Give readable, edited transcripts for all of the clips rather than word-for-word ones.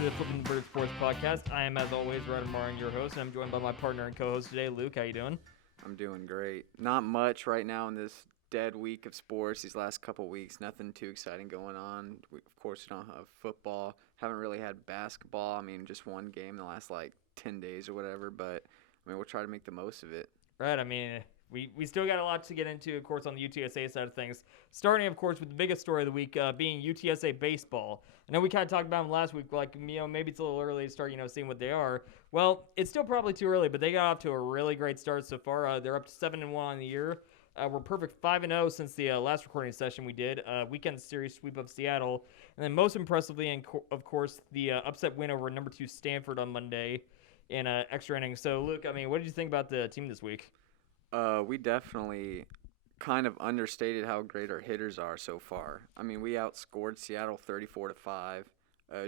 to the Flipping the Bird Sports Podcast. I am, as always, Ryder, your host, and I'm joined by my partner and co-host today, Luke. How you doing? I'm doing great. Not much right now in this dead week of sports, these last couple weeks. Nothing too exciting going on. Of course, we don't have football. Haven't really had basketball. I mean, just one game in the last, 10 days or whatever. But, we'll try to make the most of it. Right, we still got a lot to get into, of course, on the UTSA side of things. Starting, of course, with the biggest story of the week being UTSA baseball. I know we kind of talked about them last week, maybe it's a little early to start, seeing what they are. Well, it's still probably too early, but they got off to a really great start so far. They're up to 7-1 on the year. We're perfect 5-0 since the last recording session we did. Weekend series sweep of Seattle. And then most impressively, and of course, the upset win over number 2 Stanford on Monday in extra innings. So, Luke, what did you think about the team this week? We definitely kind of understated how great our hitters are so far. We outscored Seattle 34-5.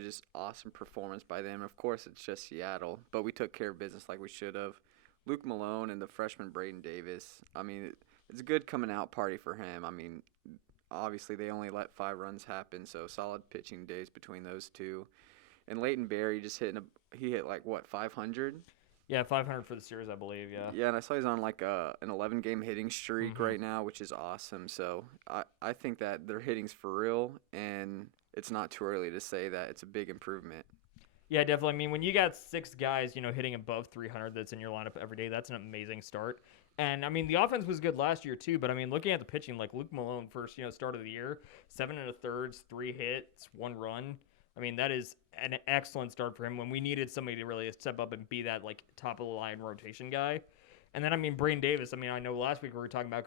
Just awesome performance by them. Of course, it's just Seattle, but we took care of business like we should have. Luke Malone and the freshman Braden Davis. It's a good coming out party for him. Obviously they only let 5 runs happen, so solid pitching days between those two. And Leighton Berry just hit 500? Yeah, 500 for the series, I believe, yeah. Yeah, and I saw he's on an 11-game hitting streak right now, which is awesome. So I think that their hitting's for real, and it's not too early to say that it's a big improvement. Yeah, definitely. When you got 6 guys, hitting above 300 that's in your lineup every day, that's an amazing start. And, the offense was good last year, too. But, looking at the pitching, like Luke Malone first, start of the year, 7 1/3, 3 hits, 1 run. That is an excellent start for him when we needed somebody to really step up and be that, top-of-the-line rotation guy. And then, Braden Davis, I know last week we were talking about,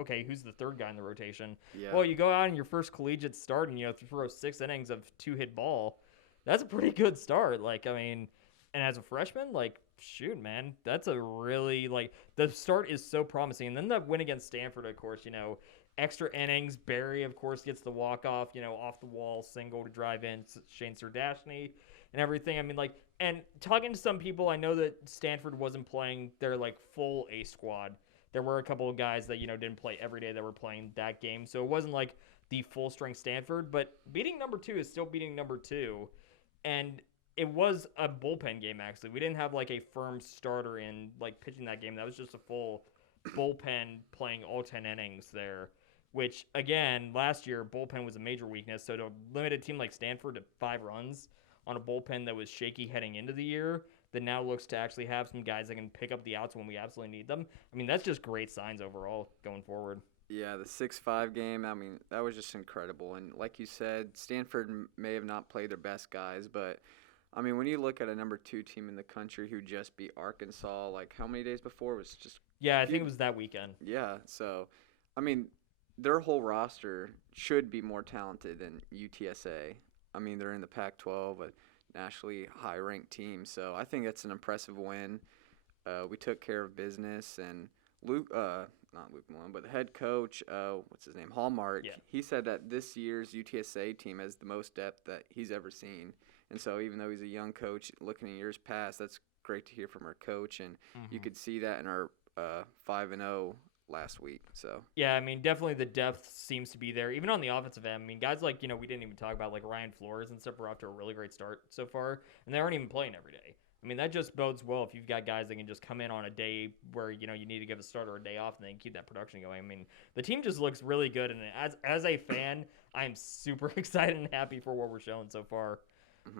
okay, who's the third guy in the rotation? Yeah. Well, you go out in your first collegiate start and, throw 6 innings of 2-hit ball. That's a pretty good start. And as a freshman, shoot, man, that's a really, the start is so promising. And then that win against Stanford, of course, extra innings. Barry, of course, gets the walk-off, off the wall single to drive in Shane Serdashny and everything. And talking to some people, I know that Stanford wasn't playing their, full A squad. There were a couple of guys that, didn't play every day that were playing that game. So it wasn't, the full-strength Stanford. But beating number 2 is still beating number 2. And it was a bullpen game, actually. We didn't have, a firm starter in, pitching that game. That was just a full bullpen playing all 10 innings there, which, again, last year, bullpen was a major weakness. So to limit a team like Stanford to 5 runs on a bullpen that was shaky heading into the year that now looks to actually have some guys that can pick up the outs when we absolutely need them, that's just great signs overall going forward. Yeah, the 6-5 game, that was just incredible. And like you said, Stanford may have not played their best guys, but, when you look at a number 2 team in the country who just beat Arkansas, how many days before? It was just... Yeah, I think it was that weekend. Yeah, so, their whole roster should be more talented than UTSA. They're in the Pac-12, a nationally high-ranked team, so I think that's an impressive win. We took care of business, and not Luke Malone, but the head coach, what's his name, Hallmark, yeah. He said that this year's UTSA team has the most depth that he's ever seen. And so even though he's a young coach, looking at years past, that's great to hear from our coach. And you could see that in our 5-0 last week. So yeah, definitely the depth seems to be there. Even on the offensive end, guys we didn't even talk about, Ryan Flores and stuff, are off to a really great start so far. And they aren't even playing every day. That just bodes well if you've got guys that can just come in on a day where, you need to give a starter a day off and then keep that production going. The team just looks really good. And as a fan, I'm super excited and happy for what we're showing so far.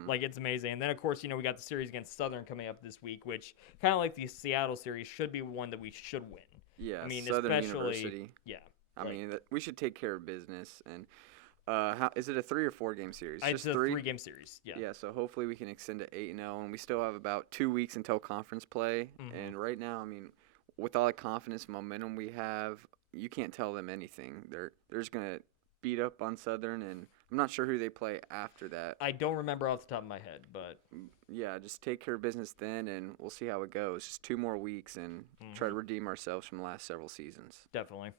It's amazing. And then, of course, we got the series against Southern coming up this week, which kind of like the Seattle series should be one that we should win. Yeah, Southern University. Yeah. We should take care of business. And is it a 3 or 4 game series? It's just a 3 game series. Yeah. Yeah, so hopefully we can extend to 8-0, and we still have about 2 weeks until conference play. And right now, with all the confidence and momentum we have, you can't tell them anything. They're just gonna beat up on Southern, and I'm not sure who they play after that. I don't remember off the top of my head, but yeah, just take care of business then, and we'll see how it goes. Just 2 more weeks and try to redeem ourselves from the last several seasons. Definitely.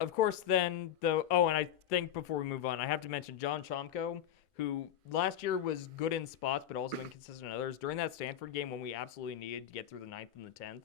Of course, then, and I think before we move on, I have to mention John Chomko, who last year was good in spots but also inconsistent in others. During that Stanford game when we absolutely needed to get through the 9th and the 10th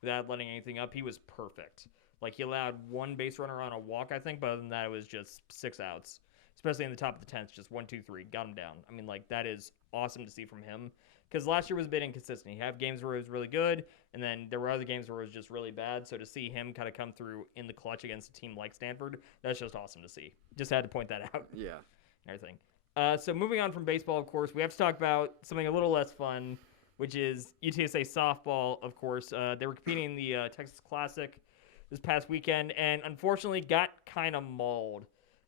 without letting anything up, he was perfect. He allowed 1 base runner on a walk, I think, but other than that, it was just 6 outs. especially in the top of the 10th, just 1, 2, 3, got him down. I mean, like, that is awesome to see from him. Because last year was a bit inconsistent. He had games where it was really good, and then there were other games where it was just really bad. So to see him kind of come through in the clutch against a team like Stanford, that's just awesome to see. Just had to point that out. Yeah. And everything. So moving on from baseball, of course, we have to talk about something a little less fun, which is UTSA softball, of course. They were competing in the Texas Classic this past weekend, and unfortunately got kind of mauled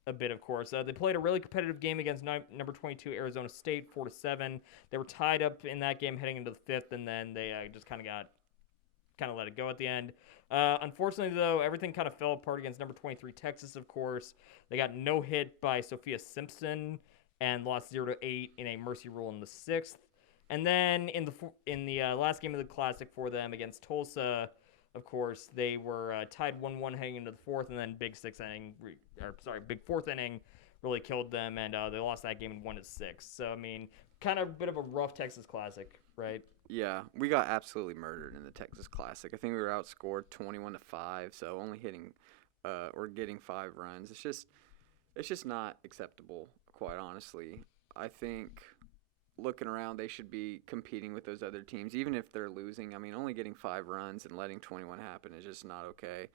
a bit, of course. They played a really competitive game against number 22 Arizona State, 4-7. They were tied up in that game heading into the fifth, and then they just kind of let it go at the end. Unfortunately, though, everything kind of fell apart against number 23 Texas, of course. They got no hit by Sophia Simpson and lost 0-8 in a mercy rule in the sixth. And then in the last game of the Classic for them against Tulsa, of course, they were tied 1-1 heading into the fourth, and then big fourth inning really killed them, and they lost that game in 1-6. So, I mean, kind of a bit of a rough Texas Classic, right? Yeah, we got absolutely murdered in the Texas Classic. I think we were outscored 21-5, so only hitting or getting 5 runs. It's just not acceptable, quite honestly. I think looking around, they should be competing with those other teams, even if they're losing. I mean, only getting 5 runs and letting 21 happen is just not okay.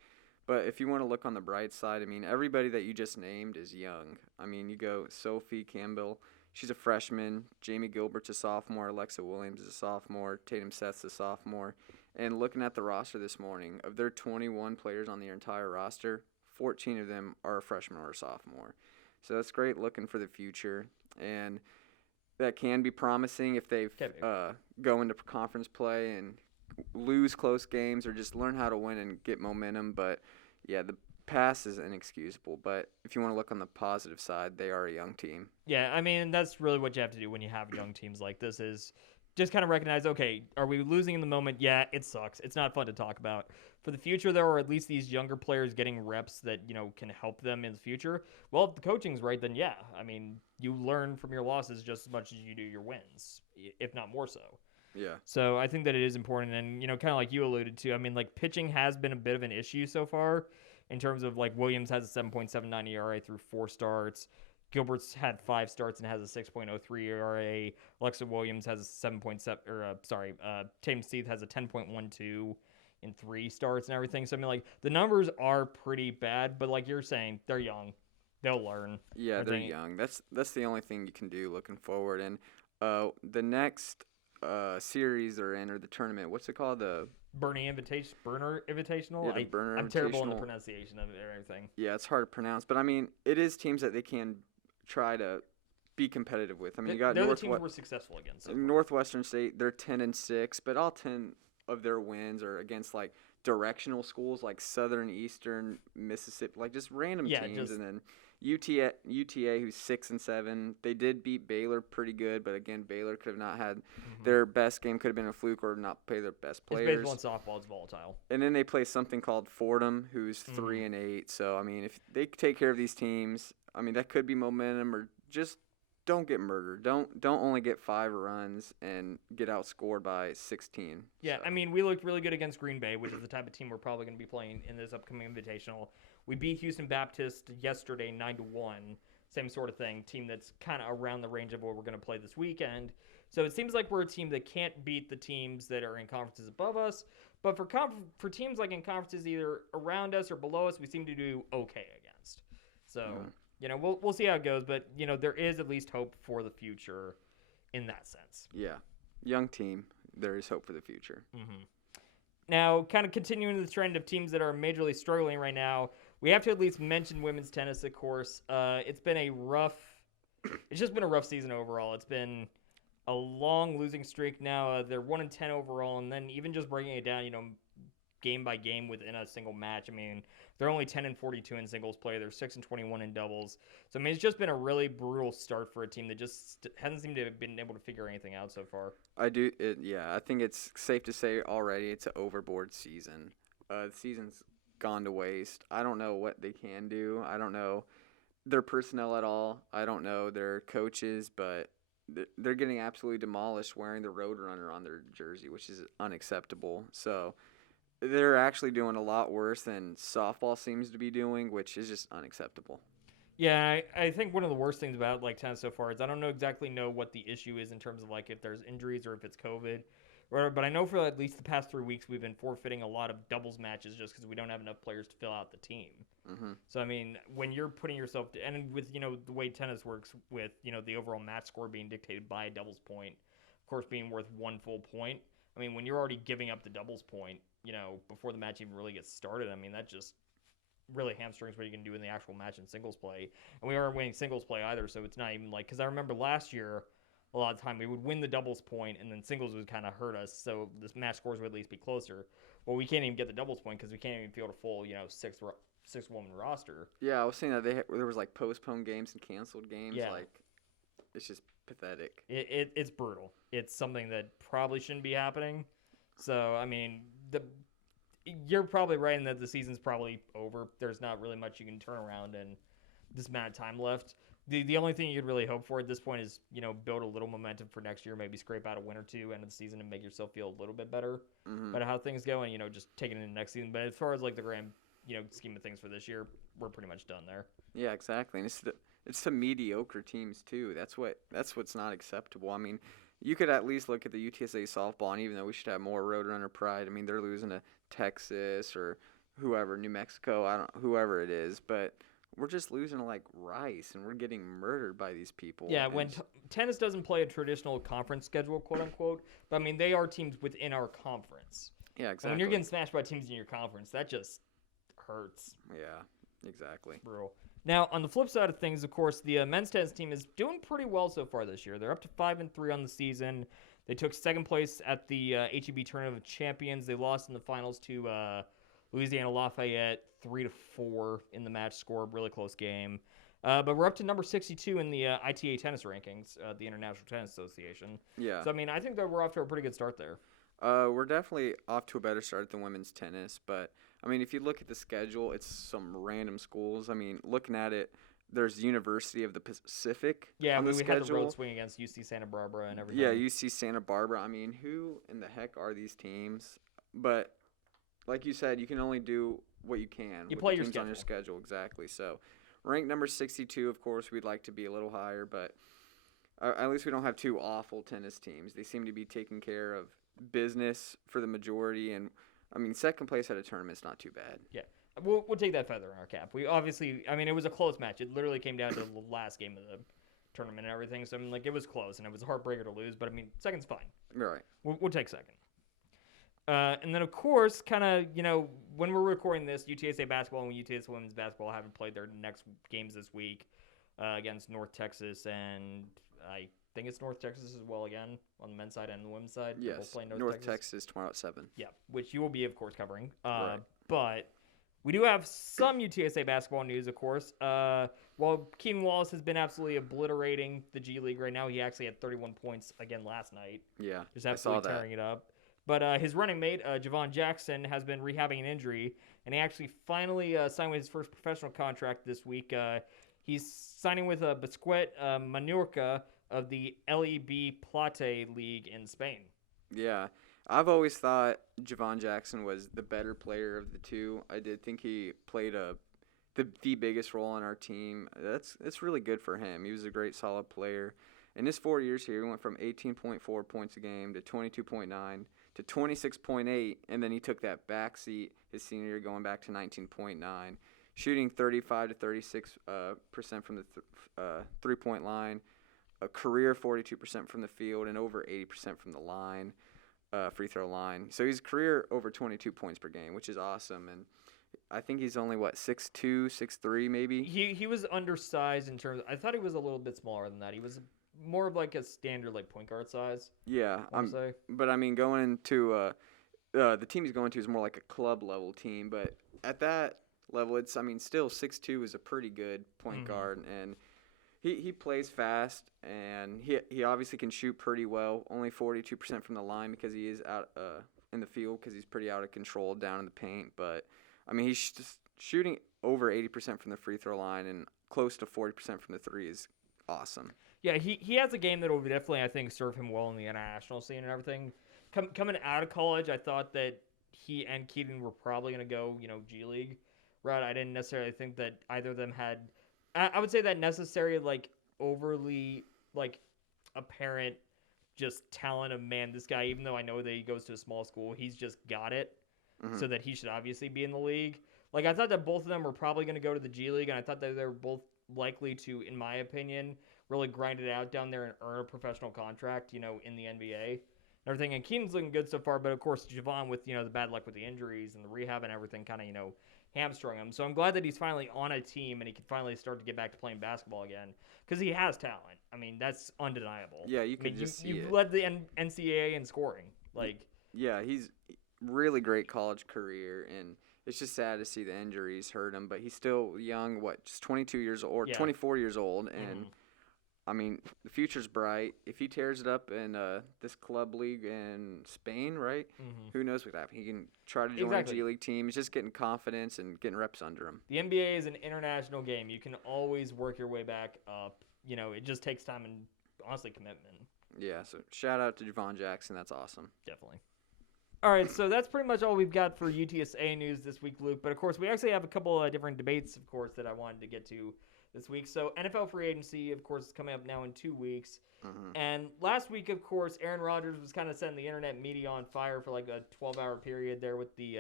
But if you want to look on the bright side, I mean, everybody that you just named is young. I mean, you go Sophie Campbell, she's a freshman. Jamie Gilbert's a sophomore. Alexa Williams is a sophomore. Tatum Seth's a sophomore. And looking at the roster this morning, of their 21 players on their entire roster, 14 of them are a freshman or a sophomore. So that's great looking for the future. And that can be promising if they go into conference play and lose close games or just learn how to win and get momentum. But, yeah, the pass is inexcusable. But if you want to look on the positive side, they are a young team. Yeah, I mean, that's really what you have to do when you have young teams like this is just kind of recognize, okay, are we losing in the moment? Yeah, it sucks. It's not fun to talk about. For the future, there are at least these younger players getting reps that, can help them in the future. Well, if the coaching's right, then yeah. I mean, you learn from your losses just as much as you do your wins, if not more so. Yeah. So I think that it is important. And, kind of like you alluded to, I mean, like pitching has been a bit of an issue so far in terms of like Williams has a 7.79 ERA through 4 starts. Gilbert's had 5 starts and has a 6.03 ERA. Alexa Williams has a 7.7, Tatum Seth has a 10.12 in 3 starts and everything. So, I mean, like, the numbers are pretty bad, but like you're saying, they're young. They'll learn. Yeah, they're young. That's the only thing you can do looking forward. And the next series they're in, or the tournament, what's it called? The Burner Invitational? Yeah, the Burner I'm Invitational. terrible in the pronunciation of it or everything. Yeah, it's hard to pronounce. But, I mean, it is teams that they can try to be competitive with. I mean, you got they're the teams we're successful against. So Northwestern State, they're 10-6, but all 10 of their wins are against like directional schools like Southern, Eastern, Mississippi, like just random teams. And then UTA, who's 6-7, they did beat Baylor pretty good, but again, Baylor could have not had their best game. Could have been a fluke or not play their best players. It's baseball and softball. It's volatile. And then they play something called Fordham, who's 3-8. So I mean, if they take care of these teams, I mean that could be momentum, or just don't get murdered. Don't only get 5 runs and get outscored by 16. Yeah, so. I mean, we looked really good against Green Bay, which is the type of team we're probably going to be playing in this upcoming Invitational. We beat Houston Baptist yesterday 9-1. Same sort of thing. Team that's kind of around the range of what we're going to play this weekend. So it seems like we're a team that can't beat the teams that are in conferences above us. But for teams like in conferences either around us or below us, we seem to do okay against. So... we'll see how it goes, but, there is at least hope for the future in that sense. Yeah. Young team. There is hope for the future. Mm-hmm. Now, kind of continuing the trend of teams that are majorly struggling right now, we have to at least mention women's tennis, of course. It's just been a rough season overall. It's been a long losing streak now. They're 1-10 overall, and then even just breaking it down, game by game within a single match. I mean, they're only 10-42 in singles play. They're 6-21 in doubles. So, I mean, it's just been a really brutal start for a team that just hasn't seemed to have been able to figure anything out so far. I think it's safe to say already it's an overboard season. The season's gone to waste. I don't know what they can do. I don't know their personnel at all. I don't know their coaches, but they're getting absolutely demolished wearing the Roadrunner on their jersey, which is unacceptable. So they're actually doing a lot worse than softball seems to be doing, which is just unacceptable. Yeah, I think one of the worst things about like tennis so far is I don't exactly know what the issue is in terms of like if there's injuries or if it's COVID, but I know for at least the past 3 weeks we've been forfeiting a lot of doubles matches just because we don't have enough players to fill out the team. Mm-hmm. So I mean, when you're putting yourself and with the way tennis works with the overall match score being dictated by a doubles point, of course being worth one full point. I mean, when you're already giving up the doubles point, before the match even really gets started, I mean that just really hamstrings what you can do in the actual match in singles play. And we aren't winning singles play either, so it's not even like, because I remember last year, a lot of time we would win the doubles point and then singles would kind of hurt us, so this match scores would at least be closer. Well, we can't even get the doubles point because we can't even field a full, six woman roster. Yeah, I was saying that there was like postponed games and canceled games. Yeah. Like, it's just pathetic. It's brutal. It's something that probably shouldn't be happening. So, I mean, you're probably right in that the season's probably over. There's not really much you can turn around in this amount of time left. The only thing you could really hope for at this point is, build a little momentum for next year, maybe scrape out a win or two end of the season and make yourself feel a little bit better about how things go and, just take it into next season. But as far as like the grand, scheme of things for this year, we're pretty much done there. Yeah, exactly. And it's the mediocre teams too. That's what's not acceptable. I mean, you could at least look at the UTSA softball, and even though we should have more Roadrunner pride, I mean, they're losing to Texas or whoever, New Mexico, whoever it is, but we're just losing to like Rice, and we're getting murdered by these people. Yeah, when tennis doesn't play a traditional conference schedule, quote unquote, but I mean, they are teams within our conference. Yeah, exactly. And when you're getting smashed by teams in your conference, that just hurts. Yeah, exactly. Brutal. Now, on the flip side of things, of course, the men's tennis team is doing pretty well so far this year. They're up to 5-3 on the season. They took second place at the HEB Tournament of Champions. They lost in the finals to Louisiana Lafayette 3-4 in the match score. Really close game. But we're up to number 62 in the ITA tennis rankings, the International Tennis Association. Yeah. So, I mean, I think that we're off to a pretty good start there. We're definitely off to a better start than women's tennis, but I mean, if you look at the schedule, it's some random schools. I mean, looking at it, there's University of the Pacific on the schedule. Had the road swing against UC Santa Barbara and everything. Yeah, UC Santa Barbara. I mean, who in the heck are these teams? But like you said, you can only do what you can. You play your schedule. On your schedule, exactly. So, ranked number 62, of course, we'd like to be a little higher, but at least we don't have two awful tennis teams. They seem to be taking care of business for the majority, and I mean, second place at a tournament's not too bad. Yeah, we'll take that feather in our cap. We obviously, I mean, it was a close match. It literally came down to the last game of the tournament and everything. So I mean, like, it was close, and it was a heartbreaker to lose. But I mean, second's fine. Right. We'll take second. And then of course, kind of when we're recording this, UTSA basketball and UTSA women's basketball haven't played their next games this week against North Texas, and I think it's North Texas as well again on the men's side and the women's side. Yes, North Texas tomorrow at 7. Yeah, which you will be, of course, covering. Right. But we do have some UTSA basketball news, of course. While Keaton Wallace has been absolutely obliterating the G League right now, he actually had 31 points again last night. Yeah, just absolutely tearing it up. But his running mate, Javon Jackson, has been rehabbing an injury, and he actually finally signed with his first professional contract this week. He's signing with Basquet Menorca of the LEB Plate League in Spain. Yeah, I've always thought Javon Jackson was the better player of the two. I did think he played the biggest role on our team. That's really good for him. He was a great, solid player. In his 4 years here, he went from 18.4 points a game to 22.9 to 26.8, and then he took that backseat his senior year, going back to 19.9, shooting 35 to 36% from the three-point line, a career 42% from the field, and over 80% from the line, free throw line. So he's career over 22 points per game, which is awesome. And I think he's only 6'2", 6'3", maybe. He was undersized in terms. I thought he was a little bit smaller than that. He was more of like a standard point guard size. Yeah, but I mean, going to the team he's going to is more like a club level team. But at that level, it's still 6'2" is a pretty good point guard, and he plays fast, and he obviously can shoot pretty well. Only 42% from the line because he is out in the field because he's pretty out of control down in the paint. But I mean, he's just shooting over 80% from the free throw line and close to 40% from the three is awesome. Yeah, he has a game that will definitely, I think, serve him well in the international scene and everything. Coming out of college, I thought that he and Keaton were probably going to go, G League route. I didn't necessarily think that either of them had I would say that necessary, like, overly, like, apparent just talent of, man, this guy, even though I know that he goes to a small school, he's just got it, Hmm. so that he should obviously be in the league. Like, I thought that both of them were probably going to go to the G League, and I thought that they were both likely to, in my opinion, really grind it out down there and earn a professional contract, in the NBA and everything. And Keenan's looking good so far, but of course, Javon, with, the bad luck with the injuries and the rehab and everything, kind of, hamstrung him. So I'm glad that he's finally on a team and he can finally start to get back to playing basketball again because he has talent. I mean, that's undeniable. Yeah, you I mean, could just see you've it. led the NCAA in scoring. Like, Yeah, he's really great college career, and it's just sad to see the injuries hurt him. But he's still young, just 22 years old, or yeah. 24 years old, and Mhm. I mean the future's bright. If he tears it up in this club league in Spain, right? Mhm. Who knows what that? He can try to join Exactly. a G League team. He's just getting confidence and getting reps under him. The NBA is an international game. You can always work your way back up. It just takes time and honestly commitment. Yeah, so shout out to Javon Jackson. That's awesome. Definitely. All right, so that's pretty much all we've got for UTSA news this week, Luke. But of course, we actually have a couple of different debates, of course, that I wanted to get to this week. So NFL free agency, of course, is coming up now in 2 weeks. Hmm. And last week, of course, Aaron Rodgers was kind of setting the internet media on fire for like a 12-hour period there with the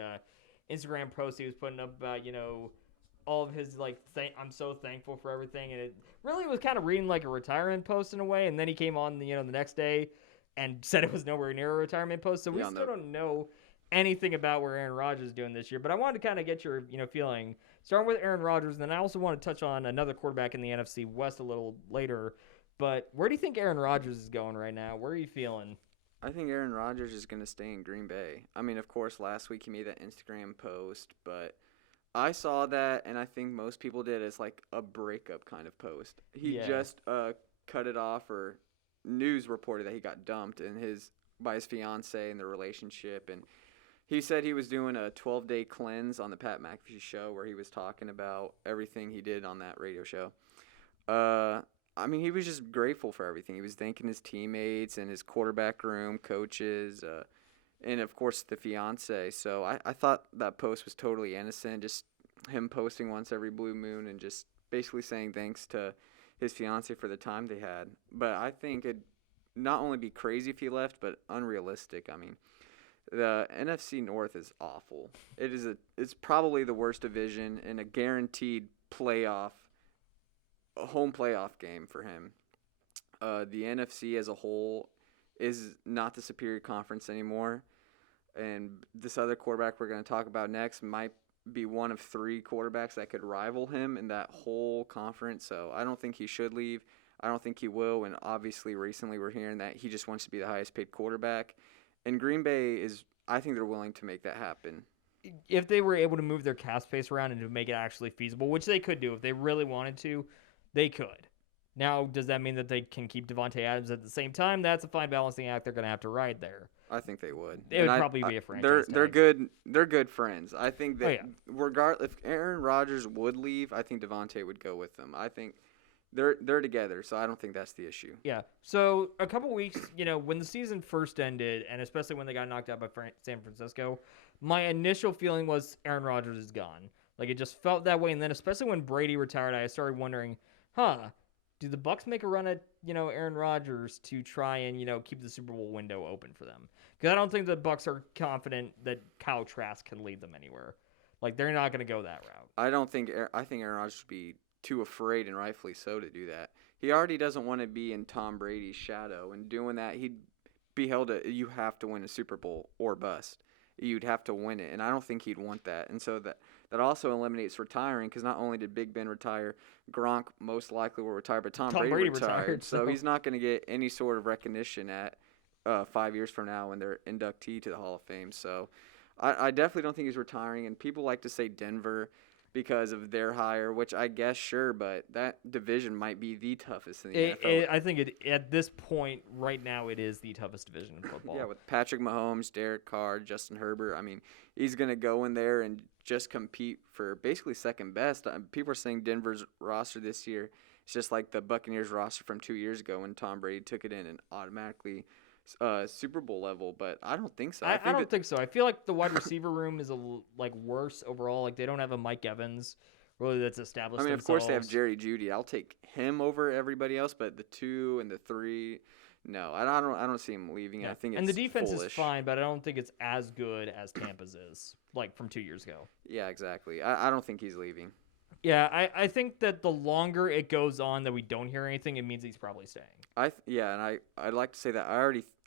Instagram posts he was putting up about, all of his, like, I'm so thankful for everything. And it really was kind of reading like a retirement post in a way. And then he came on, the next day and said it was nowhere near a retirement post. So we still don't know anything about where Aaron Rodgers is doing this year. But I wanted to kind of get your, feeling. Starting with Aaron Rodgers, and then I also want to touch on another quarterback in the NFC West a little later. But where do you think Aaron Rodgers is going right now? Where are you feeling? I think Aaron Rodgers is going to stay in Green Bay. I mean, of course, last week he made that Instagram post, but I saw that, and I think most people did as like a breakup kind of post. He just cut it off, or news reported that he got dumped by his fiance and their relationship, and he said he was doing a 12-day cleanse on the Pat McAfee show where he was talking about everything he did on that radio show. I mean, he was just grateful for everything. He was thanking his teammates and his quarterback room, coaches, and of course the fiance. So I thought that post was totally innocent, just him posting once every blue moon and just basically saying thanks to his fiance for the time they had. But I think it'd not only be crazy if he left, but unrealistic. I mean, the NFC North is awful. It's probably the worst division and a guaranteed home playoff game for him. The NFC as a whole is not the superior conference anymore. And this other quarterback we're going to talk about next might be one of 3 quarterbacks that could rival him in that whole conference. So I don't think he should leave. I don't think he will. And obviously recently we're hearing that he just wants to be the highest paid quarterback. And Green Bay I think they're willing to make that happen. If they were able to move their cap space around and to make it actually feasible, which they could do if they really wanted to, they could. Now, does that mean that they can keep Devontae Adams at the same time? That's a fine balancing act they're going to have to ride there. I think they would. It would probably be a franchise They're tag. good. They're good friends. I think that Oh, if Aaron Rodgers would leave, I think Devontae would go with them. I think they're together, so I don't think that's the issue. Yeah. So a couple weeks, when the season first ended, and especially when they got knocked out by San Francisco, my initial feeling was Aaron Rodgers is gone. Like, it just felt that way. And then especially when Brady retired, I started wondering, do the Bucs make a run at, Aaron Rodgers to try and, keep the Super Bowl window open for them? Because I don't think the Bucs are confident that Kyle Trask can lead them anywhere. Like, they're not going to go that route. I think Aaron Rodgers would be too afraid, and rightfully so, to do that. He already doesn't want to be in Tom Brady's shadow, and doing that, he'd be held to, you have to win a Super Bowl or bust. You'd have to win it, and I don't think he'd want that. And so that also eliminates retiring, because not only did Big Ben retire, Gronk most likely will retire, but Tom Brady retired. So he's not going to get any sort of recognition at 5 years from now when they're inductee to the Hall of Fame. So I definitely don't think he's retiring, and people like to say Denver because of their hire, which I guess sure, but that division might be the toughest in the NFL. I think at this point right now it is the toughest division in football. Yeah, with Patrick Mahomes, Derek Carr, Justin Herbert. I mean, he's going to go in there and just compete for basically second best. People are saying Denver's roster this year is just like the Buccaneers roster from 2 years ago when Tom Brady took it in and automatically Super Bowl level, but I don't think so. I don't think so. I feel like the wide receiver room is worse overall. Like, they don't have a Mike Evans really that's established I mean, of themselves. course they have Jerry Jeudy. I'll take him over everybody else, but the 2 and the 3, no, I don't see him leaving. Yeah. I think it's and the defense foolish. is fine, but I don't think it's as good as Tampa's is, like from 2 years ago. Yeah, exactly. I don't think he's leaving. Yeah, I think that the longer it goes on that we don't hear anything, it means he's probably staying. I'd like to say that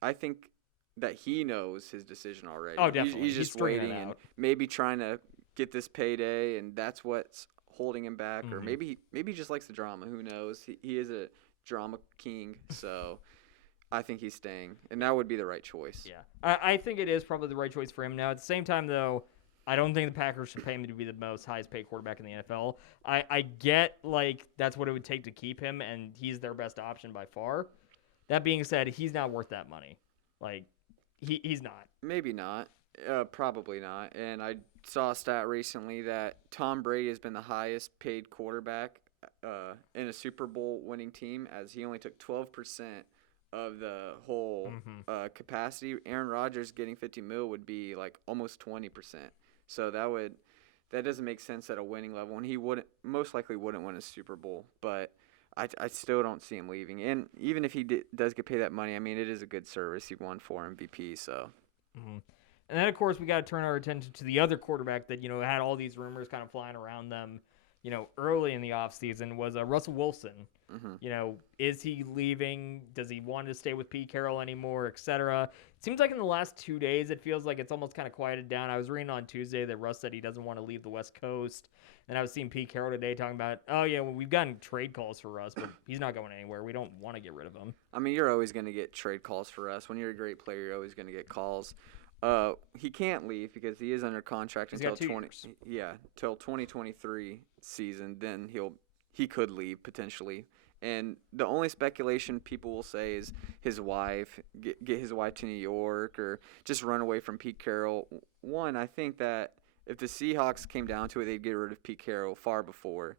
I think that he knows his decision already. Oh, definitely. He's just stringing waiting it and out. maybe trying to get this payday, and that's what's holding him back. Or Mhm. maybe he just likes the drama. Who knows? He is a drama king, so I think he's staying, and that would be the right choice. Yeah, I think it is probably the right choice for him now. At the same time, though, I don't think the Packers should pay him to be the most highest paid quarterback in the NFL. I get, like, that's what it would take to keep him, and he's their best option by far. That being said, he's not worth that money. Like, he's not. Maybe not. Probably not. And I saw a stat recently that Tom Brady has been the highest paid quarterback in a Super Bowl winning team, as he only took 12% of the whole capacity. Aaron Rodgers getting $50 million would be like almost 20%. So that doesn't make sense at a winning level, and he most likely wouldn't win a Super Bowl. But I still don't see him leaving. And even if he does get paid that money, I mean, it is a good service. He won 4 MVP, so. Mm-hmm. And then, of course, we got to turn our attention to the other quarterback that, had all these rumors kind of flying around them, early in the offseason was Russell Wilson. Mm-hmm. Is he leaving? Does he want to stay with Pete Carroll anymore, et cetera? It seems like in the last 2 days, it feels like it's almost kind of quieted down. I was reading on Tuesday that Russ said he doesn't want to leave the West Coast. And I was seeing Pete Carroll today talking about, we've gotten trade calls for Russ, but he's not going anywhere. We don't want to get rid of him. I mean, you're always going to get trade calls for Russ. When you're a great player, you're always going to get calls. He can't leave because he is under contract until 2023 season. Then he could leave potentially. And the only speculation people will say is his wife, get his wife to New York, or just run away from Pete Carroll. One, I think that if the Seahawks came down to it, they'd get rid of Pete Carroll far before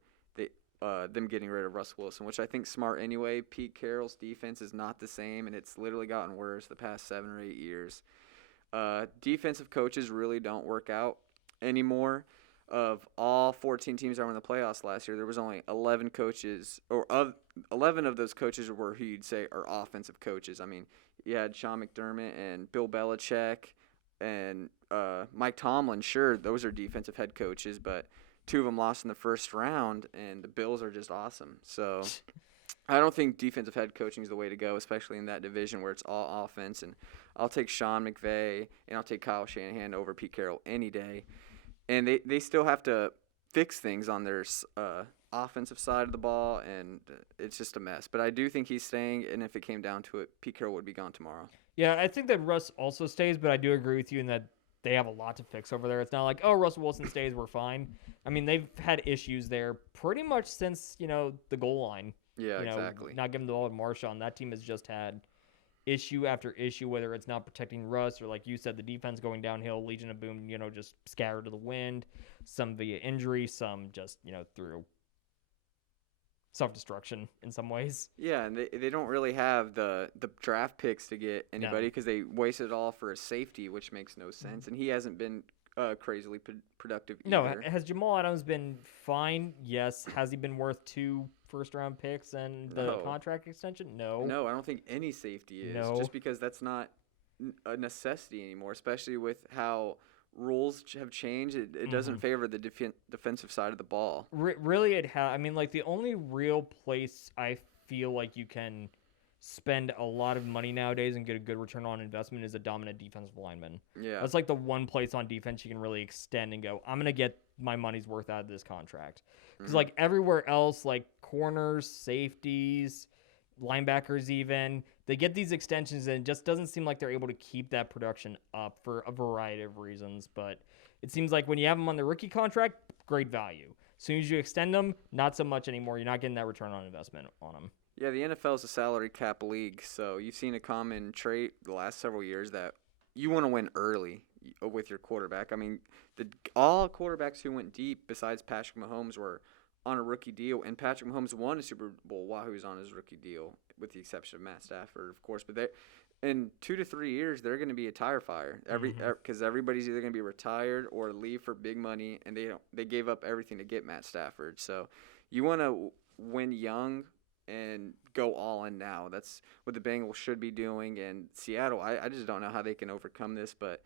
them getting rid of Russ Wilson, which I think smart anyway. Pete Carroll's defense is not the same, and it's literally gotten worse the past 7 or 8 years. Defensive coaches really don't work out anymore. Of all 14 teams that were in the playoffs last year, there was only 11 coaches, or 11 of those coaches were who you'd say are offensive coaches. I mean, you had Sean McDermott and Bill Belichick and Mike Tomlin. Sure, those are defensive head coaches, but 2 of them lost in the first round, and the Bills are just awesome. So I don't think defensive head coaching is the way to go, especially in that division where it's all offense. And I'll take Sean McVay and I'll take Kyle Shanahan over Pete Carroll any day. And they still have to fix things on their offensive side of the ball, and it's just a mess. But I do think he's staying, and if it came down to it, Pete Carroll would be gone tomorrow. Yeah, I think that Russ also stays, but I do agree with you in that they have a lot to fix over there. It's not like, Russell Wilson stays, we're fine. I mean, they've had issues there pretty much since, the goal line. Yeah, exactly. Not giving the ball to Marshawn. That team has just had issue after issue, whether it's not protecting Russ or, like you said, the defense going downhill, Legion of Boom, just scattered to the wind, some via injury, some just, through self-destruction in some ways. Yeah, and they don't really have the draft picks to get anybody because they wasted it all for a safety, which makes no sense. And he hasn't been crazily productive either. No, has Jamal Adams been fine? Yes. Has he been worth 2 first-round picks and the contract extension? No. No, I don't think any safety is. No. Just because that's not a necessity anymore, especially with how rules have changed. It doesn't favor the defensive side of the ball. Really, I mean, like, the only real place I feel like you can spend a lot of money nowadays and get a good return on investment is a dominant defensive lineman. Yeah. That's like the one place on defense you can really extend and go, I'm going to get my money's worth out of this contract. Because, like, everywhere else, like corners, safeties, linebackers even, they get these extensions and it just doesn't seem like they're able to keep that production up for a variety of reasons. But it seems like when you have them on the rookie contract, great value. As soon as you extend them, not so much anymore. You're not getting that return on investment on them. Yeah, the NFL is a salary cap league, so you've seen a common trait the last several years that you want to win early with your quarterback. I mean, all quarterbacks who went deep besides Patrick Mahomes were on a rookie deal, and Patrick Mahomes won a Super Bowl while he was on his rookie deal, with the exception of Matt Stafford, of course. But in 2 to 3 years, they're going to be a tire fire. Because everybody's either going to be retired or leave for big money, and they gave up everything to get Matt Stafford. So you want to win young and go all in now. That's what the Bengals should be doing. And Seattle, I just don't know how they can overcome this, but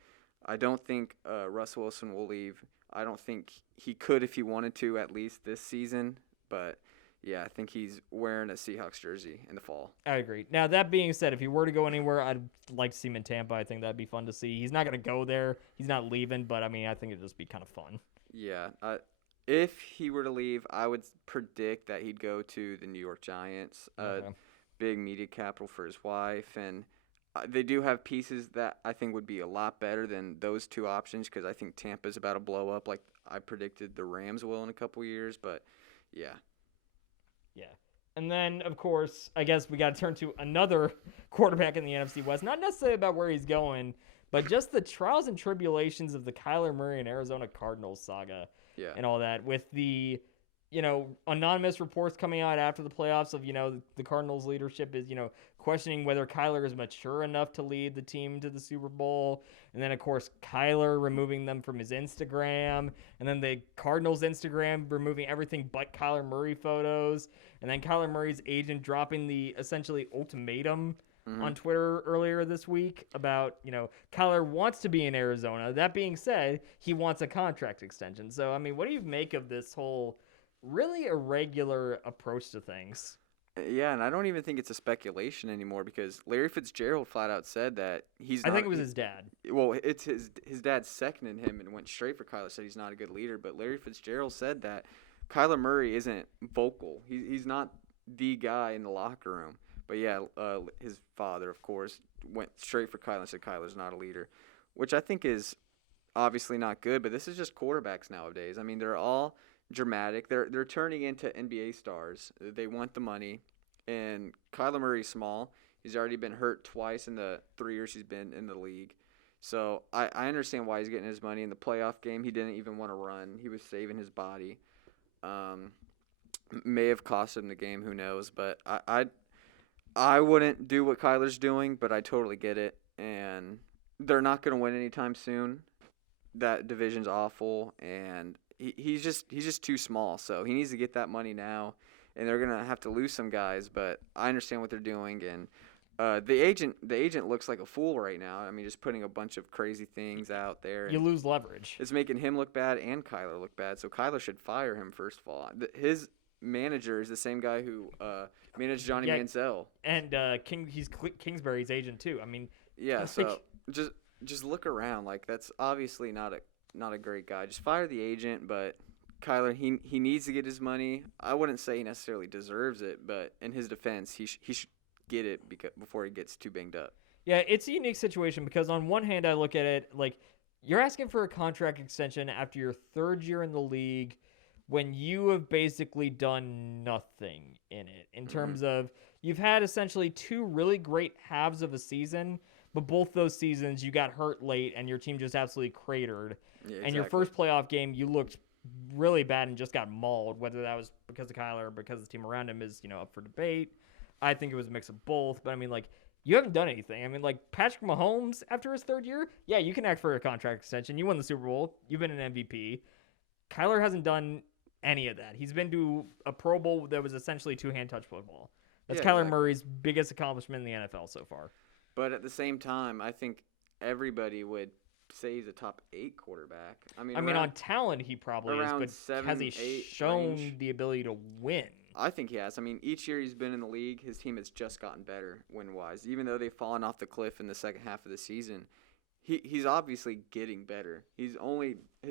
I don't think Russ Wilson will leave. I don't think he could if he wanted to, at least this season. But yeah, I think he's wearing a Seahawks jersey in the fall. I agree. Now, that being said, if he were to go anywhere, I'd like to see him in Tampa. I think that'd be fun to see. He's not going to go there. He's not leaving, but, I mean, I think it'd just be kind of fun. Yeah. If he were to leave, I would predict that he'd go to the New York Giants, big media capital for his wife. And they do have pieces that I think would be a lot better than those two options because I think Tampa's about to blow up like I predicted the Rams will in a couple years. But, yeah. Yeah. And then, of course, I guess we got to turn to another quarterback in the NFC West. Not necessarily about where he's going, but just the trials and tribulations of the Kyler Murray and Arizona Cardinals saga and all that. With the, anonymous reports coming out after the playoffs of, the Cardinals leadership is, questioning whether Kyler is mature enough to lead the team to the Super Bowl. And then, of course, Kyler removing them from his Instagram. And then the Cardinals Instagram removing everything but Kyler Murray photos. And then Kyler Murray's agent dropping the essentially ultimatum on Twitter earlier this week about, Kyler wants to be in Arizona. That being said, he wants a contract extension. So, I mean, what do you make of this whole really irregular approach to things? Yeah, and I don't even think it's a speculation anymore because Larry Fitzgerald flat out said that he's not. I think it was his dad. Well, it's his dad seconded him and went straight for Kyler, said he's not a good leader. But Larry Fitzgerald said that Kyler Murray isn't vocal. He's not the guy in the locker room. But yeah, his father, of course, went straight for Kyler and said Kyler's not a leader, which I think is obviously not good. But this is just quarterbacks nowadays. I mean, they're all dramatic. They're turning into NBA stars. They want the money. And Kyler Murray's small. He's already been hurt twice in the 3 years he's been in the league. So I understand why he's getting his money. In the playoff game, he didn't even want to run. He was saving his body. May have cost him the game. Who knows? But I wouldn't do what Kyler's doing, but I totally get it. And they're not going to win anytime soon. That division's awful, and he's just too small. So he needs to get that money now. And they're gonna have to lose some guys, but I understand what they're doing. And the agent looks like a fool right now. I mean, just putting a bunch of crazy things out there. You lose leverage. It's making him look bad and Kyler look bad. So Kyler should fire him first of all. His manager is the same guy who managed Johnny Manziel. And he's Kingsbury's agent too. I mean, yeah. So just look around. Like that's obviously not a great guy. Just fire the agent, but. Kyler, he needs to get his money. I wouldn't say he necessarily deserves it, but in his defense, he should get it before he gets too banged up. Yeah, it's a unique situation because on one hand, I look at it like you're asking for a contract extension after your third year in the league when you have basically done nothing in it in terms of you've had essentially two really great halves of a season, but both those seasons you got hurt late and your team just absolutely cratered. Yeah, exactly. And your first playoff game, you looked really bad and just got mauled. Whether that was because of Kyler or because the team around him is, up for debate. I think it was a mix of both. But I mean, you haven't done anything. I mean, Patrick Mahomes after his third year, yeah, you can ask for a contract extension. You won the Super Bowl. You've been an MVP. Kyler hasn't done any of that. He's been to a Pro Bowl that was essentially two-hand touch football. That's Kyler Murray's biggest accomplishment in the NFL so far. But at the same time, I think everybody would say he's a top 8 quarterback. I mean, on talent he probably is, but 7, has he shown the ability to win? I think he has. I mean, each year he's been in the league, his team has just gotten better win-wise. Even though they've fallen off the cliff in the second half of the season, he's obviously getting better. His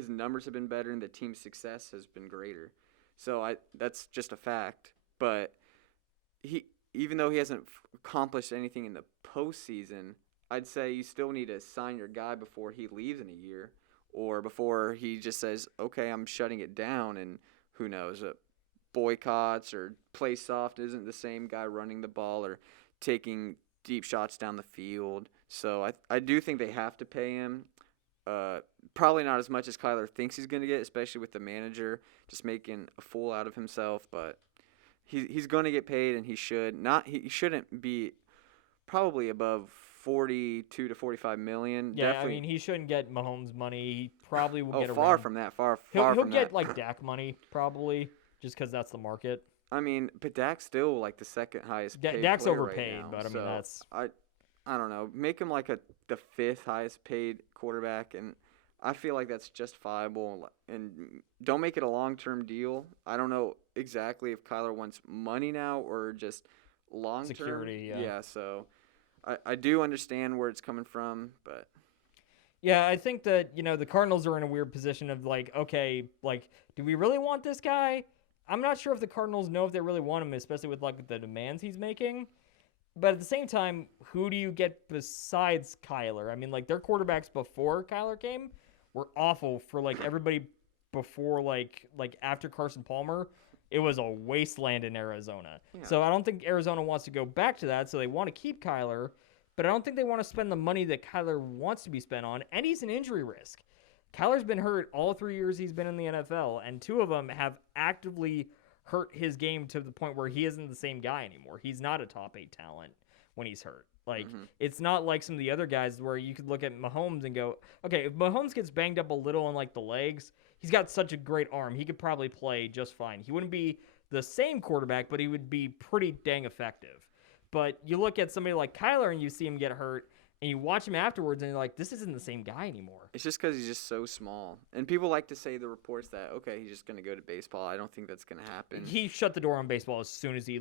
numbers have been better, and the team's success has been greater. So that's just a fact. But even though he hasn't accomplished anything in the postseason, I'd say you still need to sign your guy before he leaves in a year or before he just says, okay, I'm shutting it down, and who knows, boycotts or play soft isn't the same guy running the ball or taking deep shots down the field. So I do think they have to pay him. Probably not as much as Kyler thinks he's going to get, especially with the manager just making a fool out of himself, but he's going to get paid, and he should not. He shouldn't be probably above 42 to 45 million. Yeah, Definitely. I mean, he shouldn't get Mahomes money. He probably will get far around. from that. Far He'll from get that. like Dak money probably, just because that's the market. I mean, but Dak's still like the second highest paid Dak's player overpaid, right now. but I mean so that's. I don't know. Make him like the fifth highest paid quarterback, and I feel like that's justifiable. And don't make it a long-term deal. I don't know exactly if Kyler wants money now or just long-term. Security, yeah. Yeah, so I do understand where it's coming from, but. Yeah, I think that, the Cardinals are in a weird position of like, okay, like, do we really want this guy? I'm not sure if the Cardinals know if they really want him, especially with like the demands he's making. But at the same time, who do you get besides Kyler? I mean, like, their quarterbacks before Kyler came were awful for like everybody before like after Carson Palmer. It was a wasteland in Arizona. Yeah. So I don't think Arizona wants to go back to that. So they want to keep Kyler, but I don't think they want to spend the money that Kyler wants to be spent on. And he's an injury risk. Kyler's been hurt all 3 years he's been in the NFL, and 2 of them have actively hurt his game to the point where he isn't the same guy anymore. He's not a top 8 talent when he's hurt. Like, It's not like some of the other guys where you could look at Mahomes and go, okay, if Mahomes gets banged up a little on like the legs, he's got such a great arm. He could probably play just fine. He wouldn't be the same quarterback, but he would be pretty dang effective. But you look at somebody like Kyler and you see him get hurt, and you watch him afterwards, and you're like, this isn't the same guy anymore. It's just because he's just so small. And people like to say the reports that, okay, he's just going to go to baseball. I don't think that's going to happen. He shut the door on baseball as soon as he,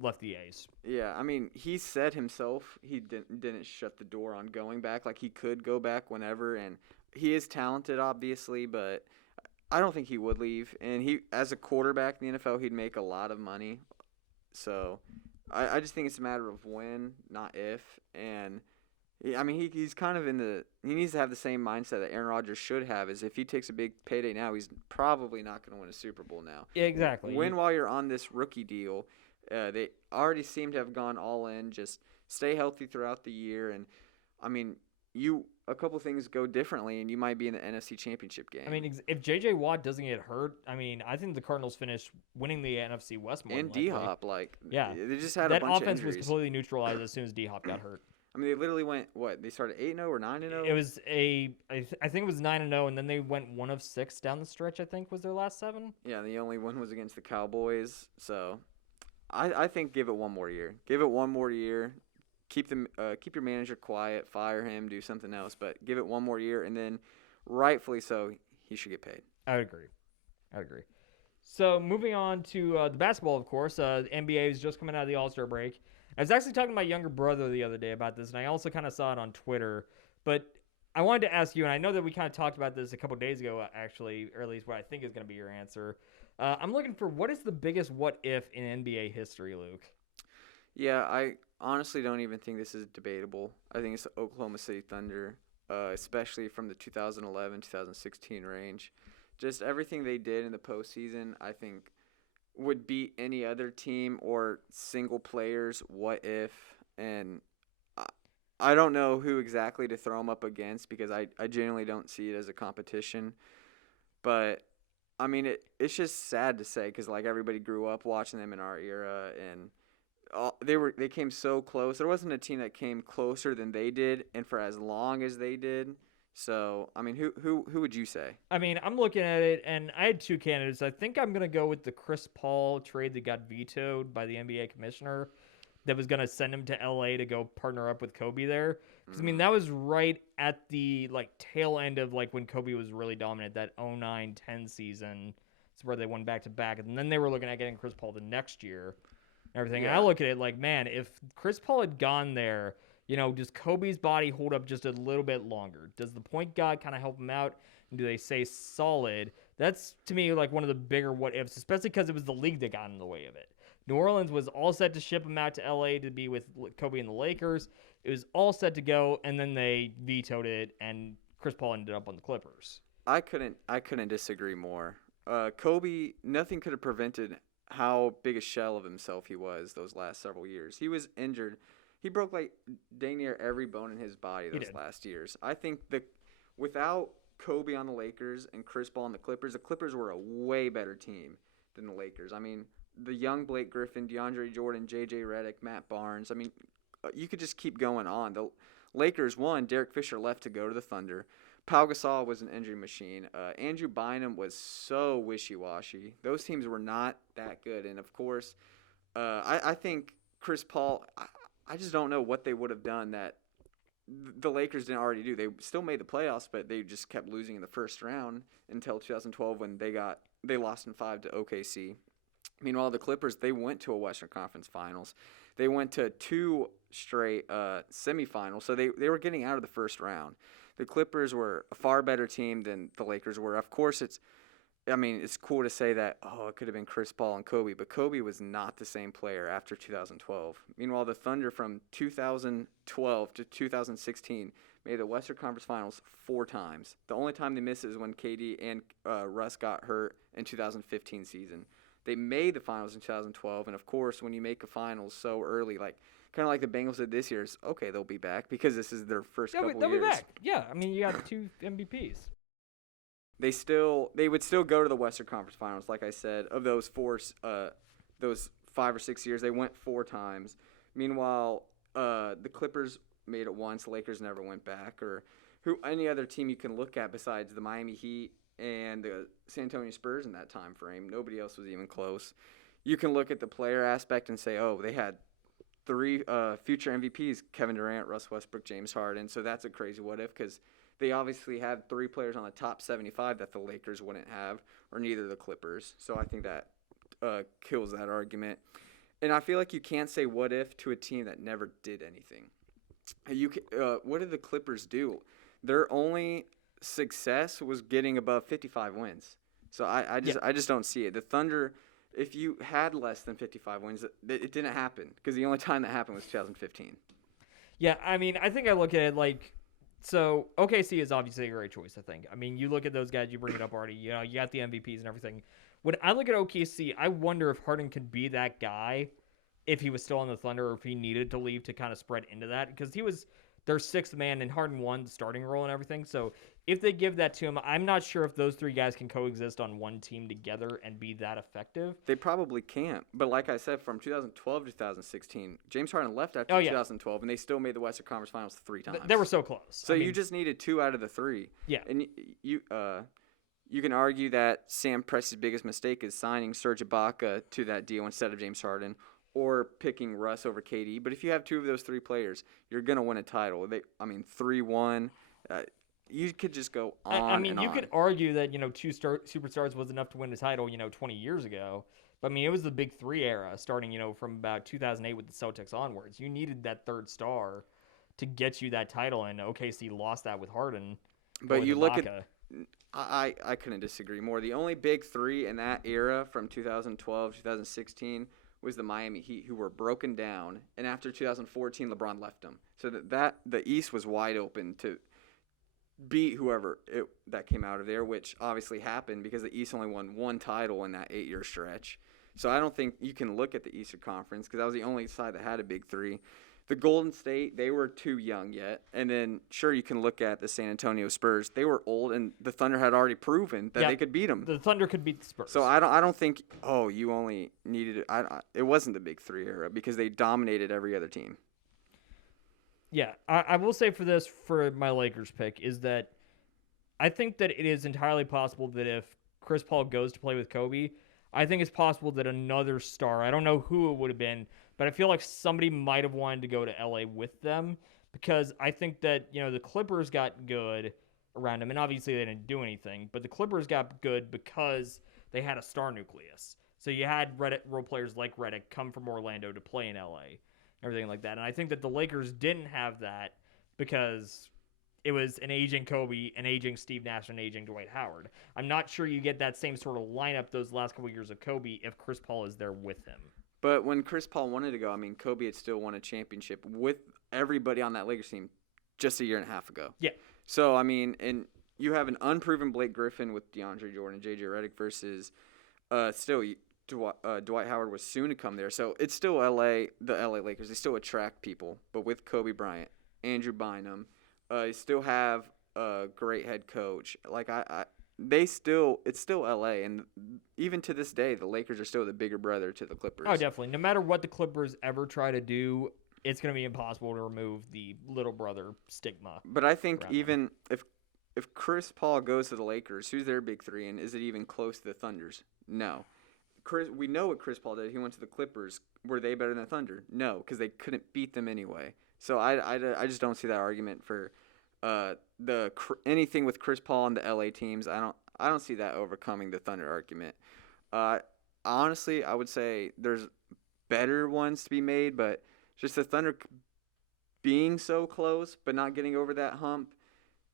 left the A's. Yeah, I mean, he said himself he didn't shut the door on going back. Like, he could go back whenever, and he is talented, obviously, but I don't think he would leave. And he, as a quarterback in the NFL, he'd make a lot of money. So I just think it's a matter of when, not if. And I mean, he's kind of he needs to have the same mindset that Aaron Rodgers should have, is if he takes a big payday now, he's probably not going to win a Super Bowl now. Yeah, exactly. Win while you're on this rookie deal. They already seem to have gone all in. Just stay healthy throughout the year. And, I mean, a couple things go differently, and you might be in the NFC Championship game. I mean, if J.J. Watt doesn't get hurt, I mean, I think the Cardinals finish winning the NFC West more and than likely. D-Hop, yeah, they just had that a bunch of offense was injuries. completely neutralized as soon as D-Hop got hurt. I mean, they literally went, what, they started 8-0 or 9-0? It was I think it was 9-0, and then they went 1 of 6 down the stretch, I think, was their last 7. Yeah, the only one was against the Cowboys. So I think give it one more year. Give it one more year. Keep your manager quiet, fire him, do something else, but give it one more year, and then rightfully so, he should get paid. I would agree. So moving on to the basketball, of course, the NBA is just coming out of the All-Star break. I was actually talking to my younger brother the other day about this, and I also kind of saw it on Twitter. But I wanted to ask you, and I know that we kind of talked about this a couple days ago, actually, or at least what I think is going to be your answer. I'm looking for what is the biggest what if in NBA history, Luke? Yeah, I honestly don't even think this is debatable. I think it's the Oklahoma City Thunder, especially from the 2011-2016 range. Just everything they did in the postseason, I think, would beat any other team or single players what if. And I don't know who exactly to throw them up against because I genuinely don't see it as a competition. But, I mean, it's just sad to say because, like, everybody grew up watching them in our era and they came so close. There wasn't a team that came closer than they did and for as long as they did. So, I mean, who would you say? I mean, I'm looking at it, and I had 2 candidates. I think I'm going to go with the Chris Paul trade that got vetoed by the NBA commissioner that was going to send him to LA to go partner up with Kobe there. Because, I mean, that was right at the, like, tail end of, like, when Kobe was really dominant, that 09-10 season. It's where they won back-to-back. And then they were looking at getting Chris Paul the next year and everything. Yeah. And I look at it like, man, if Chris Paul had gone there, does Kobe's body hold up just a little bit longer? Does the point guard kind of help him out? And do they stay solid? That's, to me, like one of the bigger what-ifs, especially because it was the league that got in the way of it. New Orleans was all set to ship him out to L.A. to be with Kobe and the Lakers. It was all set to go, and then they vetoed it, and Chris Paul ended up on the Clippers. I couldn't disagree more. Kobe, nothing could have prevented how big a shell of himself he was those last several years. He was injured. He broke like dang near every bone in his body those last years. I think without Kobe on the Lakers and Chris Paul on the Clippers were a way better team than the Lakers. I mean, the young Blake Griffin, DeAndre Jordan, J.J. Redick, Matt Barnes. I mean, you could just keep going on. Lakers won. Derek Fisher left to go to the Thunder. Pau Gasol was an injury machine. Andrew Bynum was so wishy-washy. Those teams were not that good. And, of course, I think Chris Paul, I just don't know what they would have done that the Lakers didn't already do. They still made the playoffs, but they just kept losing in the first round until 2012 when they lost in 5 to OKC. Meanwhile, the Clippers, they went to a Western Conference Finals. They went to 2 straight semifinals, so they were getting out of the first round. The Clippers were a far better team than the Lakers were. Of course, it's cool to say that, it could have been Chris Paul and Kobe, but Kobe was not the same player after 2012. Meanwhile, the Thunder from 2012 to 2016 made the Western Conference Finals 4 times. The only time they missed is when KD and Russ got hurt in 2015 season. They made the finals in 2012, and of course, when you make a finals so early, kind of like the Bengals did this year, they'll be back because this is their first couple years. They'll be back. Yeah, you got 2 MVPs. They would still go to the Western Conference Finals, like I said. Of those 5 or 6 years, they went 4 times. Meanwhile, the Clippers made it once. The Lakers never went back. Or any other team you can look at besides the Miami Heat and the San Antonio Spurs in that time frame. Nobody else was even close. You can look at the player aspect and say, they had 3 future MVPs, Kevin Durant, Russ Westbrook, James Harden. So that's a crazy what-if because they obviously had 3 players on the top 75 that the Lakers wouldn't have, or neither the Clippers. So I think that kills that argument. And I feel like you can't say what if to a team that never did anything. What did the Clippers do? Their only success was getting above 55 wins. So I just don't see it. The Thunder, if you had less than 55 wins, it didn't happen because the only time that happened was 2015. Yeah, I think I look at it like, so OKC is obviously a great choice, I think. You look at those guys, you bring it up already, you got the MVPs and everything. When I look at OKC, I wonder if Harden could be that guy if he was still on the Thunder or if he needed to leave to kind of spread into that because he was their 6th man and Harden won the starting role and everything. So if they give that to him, I'm not sure if those 3 guys can coexist on one team together and be that effective. They probably can't. But like I said, from 2012 to 2016, James Harden left after 2012, and they still made the Western Conference Finals 3 times. They were so close. So you just needed 2 out of the 3. Yeah. And you can argue that Sam Presti's biggest mistake is signing Serge Ibaka to that deal instead of James Harden or picking Russ over KD. But if you have 2 of those 3 players, you're going to win a title. 3-1. You could just go on and you on. could argue that, 2 superstars was enough to win the title, 20 years ago. But, it was the Big 3 era starting, from about 2008 with the Celtics onwards. You needed that 3rd star to get you that title, and OKC lost that with Harden. But you look at – I couldn't disagree more. The only Big 3 in that era from 2012, 2016 was the Miami Heat, who were broken down. And after 2014, LeBron left them. So that the East was wide open to beat whoever that came out of there, which obviously happened because the East only won 1 title in that 8-year stretch. So I don't think you can look at the Eastern Conference because that was the only side that had a Big 3. The Golden State, they were too young yet. And then, sure, you can look at the San Antonio Spurs. They were old, and the Thunder had already proven that they could beat them. The Thunder could beat the Spurs. So I don't think, you only needed it. It wasn't the Big 3 era because they dominated every other team. Yeah, I will say for my Lakers pick, is that I think that it is entirely possible that if Chris Paul goes to play with Kobe, I think it's possible that another star, I don't know who it would have been, but I feel like somebody might have wanted to go to LA with them because I think that, the Clippers got good around them, and obviously they didn't do anything, but the Clippers got good because they had a star nucleus. So you had role players like Redick come from Orlando to play in LA, everything like that. And I think that the Lakers didn't have that because it was an aging Kobe, an aging Steve Nash, and an aging Dwight Howard. I'm not sure you get that same sort of lineup those last couple years of Kobe if Chris Paul is there with him. But when Chris Paul wanted to go, Kobe had still won a championship with everybody on that Lakers team just a year and a half ago. Yeah. So, and you have an unproven Blake Griffin with DeAndre Jordan and J.J. Redick versus Dwight Howard was soon to come there. So it's still the LA Lakers. They still attract people. But with Kobe Bryant, Andrew Bynum, you still have a great head coach. It's still LA, and even to this day, the Lakers are still the bigger brother to the Clippers. Oh, definitely. No matter what the Clippers ever try to do, it's going to be impossible to remove the little brother stigma. But I think around them. even if Chris Paul goes to the Lakers, who's their big three, and is it even close to the Thunder's? No. We know what Chris Paul did. He went to the Clippers. Were they better than the Thunder? No, because they couldn't beat them anyway. So I just don't see that argument for anything with Chris Paul and the LA teams. I don't see that overcoming the Thunder argument. Honestly, I would say there's better ones to be made, but just the Thunder being so close but not getting over that hump,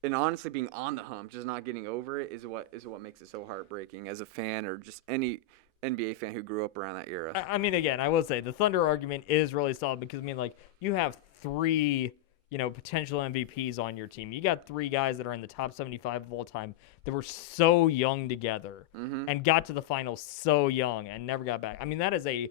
and honestly being on the hump, just not getting over it is what makes it so heartbreaking as a fan or just any NBA fan who grew up around that era. I mean, again, I will say the Thunder argument is really solid because, I mean, like, you have 3, potential MVPs on your team. You got 3 guys that are in the top 75 of all time that were so young together and got to the finals so young and never got back. I mean, that is a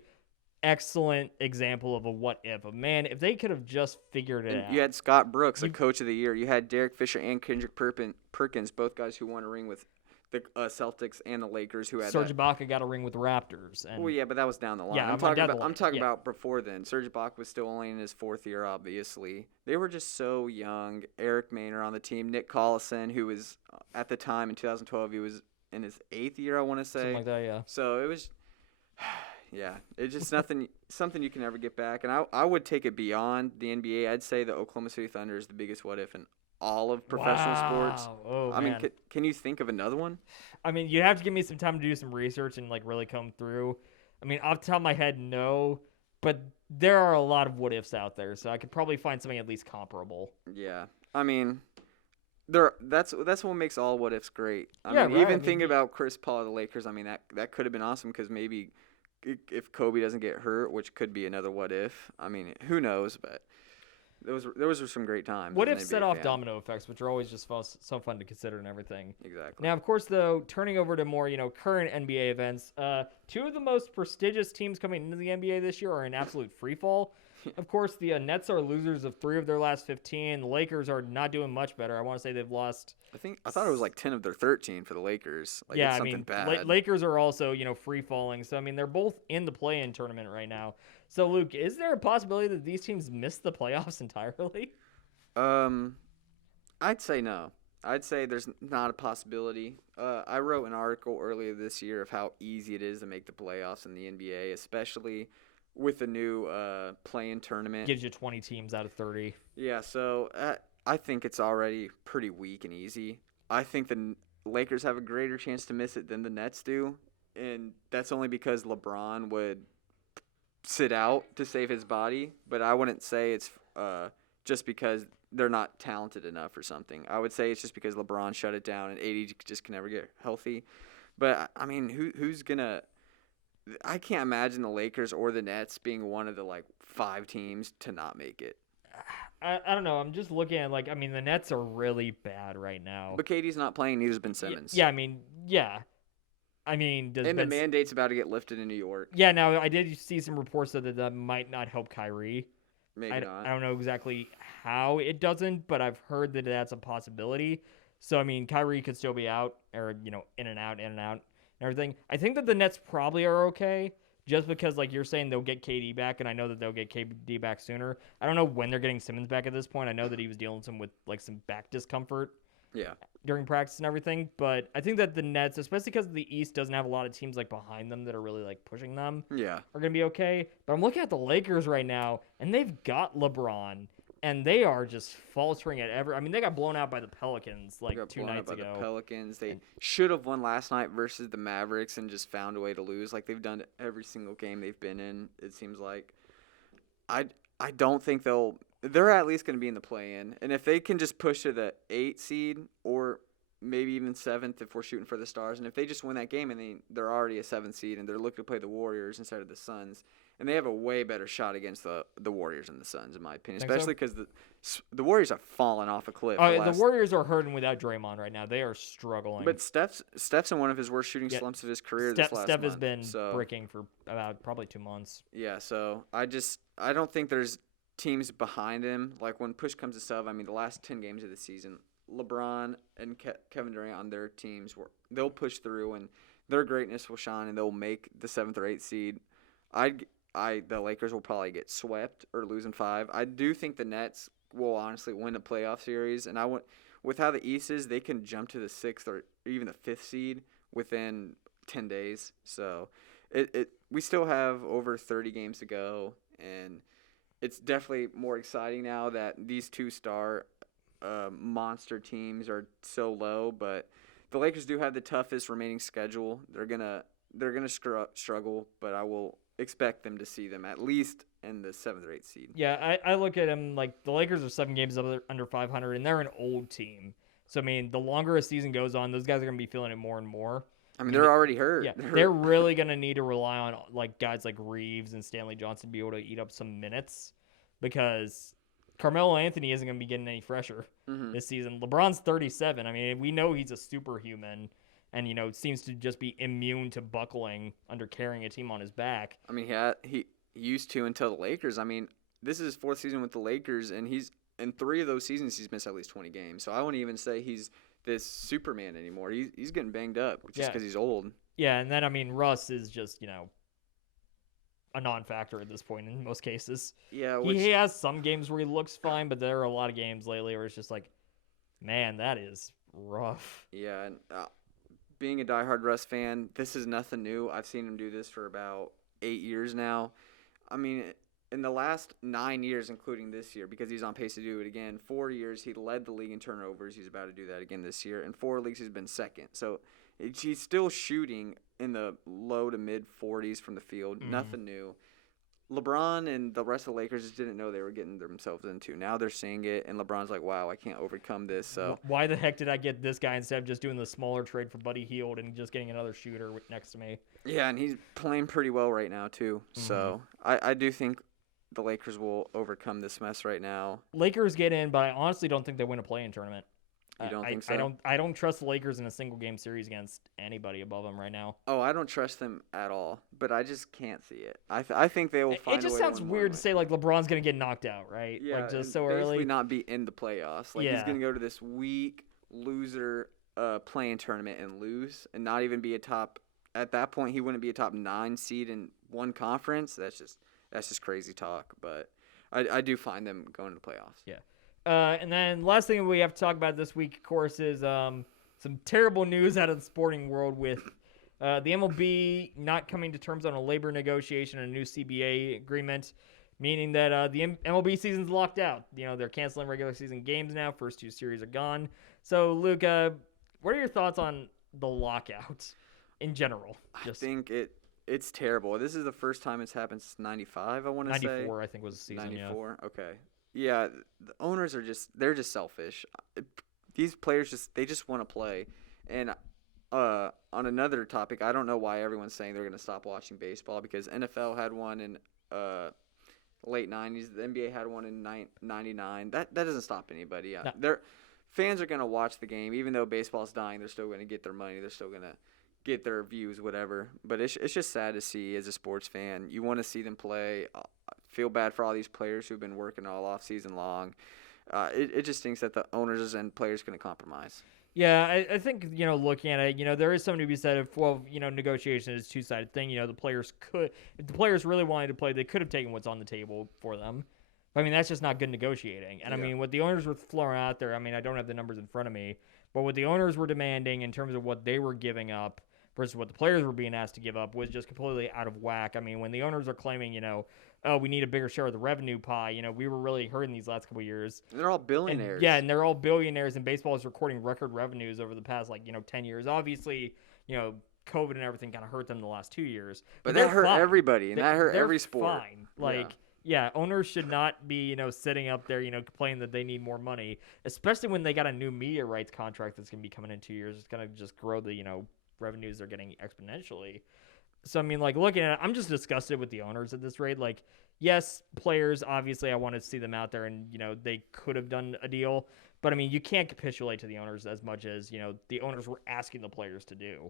excellent example of a what if. Man, if they could have just figured it out. You had Scott Brooks, a coach of the year. You had Derek Fisher and Kendrick Perkins, both guys who won a ring with the Celtics and the Lakers, who had Serge Ibaka got a ring with the Raptors. And well, yeah, but that was down the line. Yeah, I'm talking about before then. Serge Ibaka was still only in his 4th year, obviously. They were just so young. Eric Maynor on the team. Nick Collison, who was at the time in 2012, he was in his 8th year, I want to say. Something like that, yeah. So it was, yeah, it's just something you can never get back. And I would take it beyond the NBA. I'd say the Oklahoma City Thunder is the biggest what if in all of professional sports. Oh, I mean, can you think of another one? I mean, you'd have to give me some time to do some research and like really come through. I mean, off the top of my head, no, but there are a lot of what ifs out there, so I could probably find something at least comparable. Yeah, I mean, that's what makes all what ifs great. I mean, right. even thinking about Chris Paul of the Lakers, I mean that could have been awesome because maybe if Kobe doesn't get hurt, which could be another what if. I mean, who knows, but. Those were some great times. What if set off domino effects, which are always just so fun to consider and everything. Exactly. Now, of course, though, turning over to more current NBA events, 2 of the most prestigious teams coming into the NBA this year are in absolute freefall. Of course, the Nets are losers of 3 of their last 15. The Lakers are not doing much better. I want to say they've lost. I thought it was like 10 of their 13 for the Lakers. Like, yeah, it's something bad. Lakers are also free falling. So I mean, they're both in the play-in tournament right now. So Luke, is there a possibility that these teams miss the playoffs entirely? I'd say no. I'd say there's not a possibility. I wrote an article earlier this year of how easy it is to make the playoffs in the NBA, especially with the new play-in tournament. Gives you 20 teams out of 30. Yeah, so I think it's already pretty weak and easy. I think the Lakers have a greater chance to miss it than the Nets do, and that's only because LeBron would sit out to save his body, but I wouldn't say it's just because they're not talented enough or something. I would say it's just because LeBron shut it down and AD just can never get healthy. But, I mean, who's going to – I can't imagine the Lakers or the Nets being one of the, 5 teams to not make it. I don't know. I'm just looking at, the Nets are really bad right now. But KD's not playing, neither's Ben Simmons. Yeah, I mean, yeah. I mean, the mandate's about to get lifted in New York. Yeah, now I did see some reports that might not help Kyrie. Maybe not. I don't know exactly how it doesn't, but I've heard that that's a possibility. So, I mean, Kyrie could still be out or, in and out and everything. I think that the Nets probably are okay just because, like you're saying, they'll get KD back, and I know that they'll get KD back sooner. I don't know when they're getting Simmons back at this point. I know that he was dealing with some back discomfort. Yeah. During practice and everything, but I think that the Nets, especially because the East doesn't have a lot of teams behind them that are really pushing them, are gonna be okay. But I'm looking at the Lakers right now, and they've got LeBron, and they are just faltering at every. I mean, they got blown out by the Pelicans 2 nights ago. The Pelicans, they should have won last night versus the Mavericks and just found a way to lose, like they've done every single game they've been in. It seems like. I don't think they're at least going to be in the play-in. And if they can just push to the 8th seed or maybe even 7th if we're shooting for the stars, and if they just win that game and they're already a 7th seed and they're looking to play the Warriors instead of the Suns, and they have a way better shot against the Warriors and the Suns, in my opinion, especially because the Warriors have fallen off a cliff. The Warriors are hurting without Draymond right now. They are struggling. But Steph's in one of his worst shooting slumps of his career this last Steph month. has been bricking for about probably 2 months. Yeah, so I don't think there's teams behind him. Like when push comes to shove, I mean, the last 10 games of the season, LeBron and Kevin Durant on their teams they'll push through and their greatness will shine and they'll make the 7th or 8th seed. the Lakers will probably get swept or lose in 5. I do think the Nets will honestly win a playoff series, and with how the East is, they can jump to the 6th or even the 5th seed within 10 days. So we still have over 30 games to go, and it's definitely more exciting now that these two star monster teams are so low. But the Lakers do have the toughest remaining schedule. They're gonna struggle, but I will expect them to see them at least in the 7th or 8th seed. Yeah, I look at them like the Lakers are 7 games under 500, and they're an old team. So, I mean, the longer a season goes on, those guys are going to be feeling it more and more. I mean, they're already hurt. Yeah, they're really going to need to rely on like guys like Reeves and Stanley Johnson to be able to eat up some minutes because Carmelo Anthony isn't going to be getting any fresher this season. LeBron's 37. I mean, we know he's a superhuman and, seems to just be immune to buckling under carrying a team on his back. I mean, he used to until the Lakers. I mean, this is his 4th season with the Lakers, and in 3 of those seasons he's missed at least 20 games. So I wouldn't even say he's this Superman anymore. He's getting banged up just because he's old. Yeah, and then, I mean, Russ is just, a non-factor at this point in most cases. Yeah, he has some games where he looks fine, but there are a lot of games lately where it's just like, man, that is rough. Yeah, and being a diehard Russ fan, this is nothing new. I've seen him do this for about 8 years now. I mean, in the last 9 years, including this year, because he's on pace to do it again, 4 years he led the league in turnovers. He's about to do that again this year. In 4 leagues, he's been second. So he's still shooting in the low to mid 40s from the field. Nothing new. LeBron and the rest of the Lakers just didn't know they were getting themselves into. Now they're seeing it, and LeBron's like, wow, I can't overcome this. So why the heck did I get this guy instead of just doing the smaller trade for Buddy Hield and just getting another shooter next to me? Yeah, and he's playing pretty well right now too. So I do think the Lakers will overcome this mess right now. Lakers get in, but I honestly don't think they win a play-in tournament. You don't think so? I don't trust the Lakers in a single game series against anybody above them right now. Oh, I don't trust them at all, but I just can't see it. I think they will find a way. It just sounds weird to say like LeBron's going to get knocked out, right? Yeah, like just so basically early. Not be in the playoffs. Like he's going to go to this weak loser play-in tournament and lose and not even be a top. At that point, he wouldn't be a top 9 seed in one conference. That's just crazy talk, but I do find them going to the playoffs. Yeah. And then last thing we have to talk about this week, of course, is some terrible news out of the sporting world with the MLB not coming to terms on a labor negotiation and a new CBA agreement, meaning that the MLB season's locked out. They're canceling regular season games now. First 2 series are gone. So, Luke, what are your thoughts on the lockout in general? I think it's terrible. This is the first time it's happened since 95, I want to say. 94, I think, was the season, 94, yeah. Okay. Yeah, the owners they're just selfish. These players just want to play. And on another topic, I don't know why everyone's saying they're going to stop watching baseball because NFL had one in late 90s. The NBA had one in 99. That doesn't stop anybody. No. Fans are going to watch the game. Even though baseball's dying, they're still going to get their money. They're still going to get their views, whatever. But it's just sad to see as a sports fan. You want to see them play. Feel bad for all these players who've been working all off season long. It just stinks that the owners and players going to compromise. Yeah, I think, looking at it, there is something to be said of, negotiation is a two-sided thing. If the players really wanted to play, they could have taken what's on the table for them. But, I mean, that's just not good negotiating. And, I mean, what the owners were throwing out there, I mean, I don't have the numbers in front of me, but what the owners were demanding in terms of what they were giving up versus what the players were being asked to give up was just completely out of whack. I mean, when the owners are claiming, oh, we need a bigger share of the revenue pie, we were really hurting these last couple of years. And they're all billionaires. And they're all billionaires, and baseball is recording record revenues over the past, 10 years. Obviously, COVID and everything kind of hurt them the last 2 years. But that hurt everybody, and that hurt every sport. Fine. Yeah, owners should not be, sitting up there, complaining that they need more money, especially when they got a new media rights contract that's going to be coming in 2 years. It's going to just grow the, revenues they're getting exponentially. So, I mean, looking at it, I'm just disgusted with the owners at this rate. Yes, players, obviously, I wanted to see them out there and, they could have done a deal. But, I mean, you can't capitulate to the owners as much as, the owners were asking the players to do.